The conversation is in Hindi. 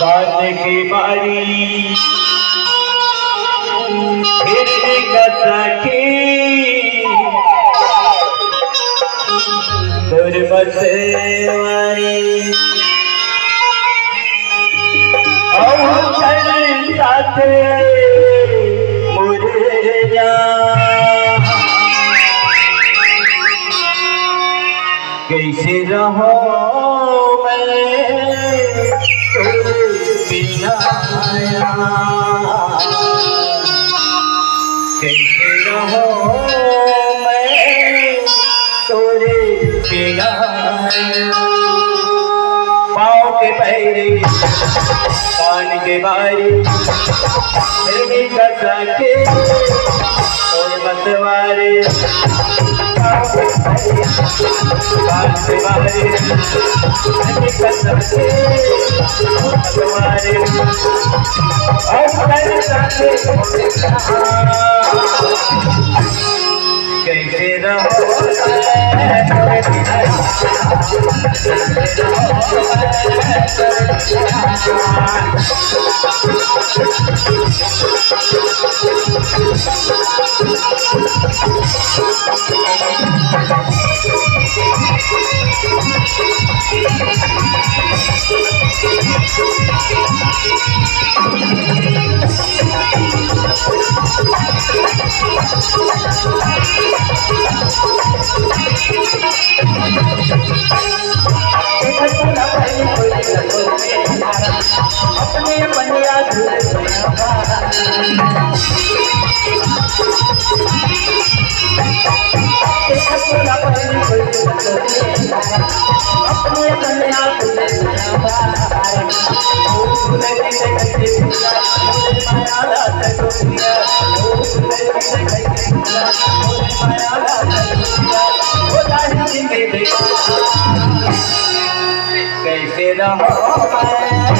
गाने की बारी फिर सकी दुर्मत वारी और साथ मुझे कैसे रहो कैसे रहो मैं तोरे बिना पाँव के पैरे कान के बारी कसा के तोरे मतवारे कान के बारी कसा के मतवारे कैसे रहो अपने बनिया कैसे रहो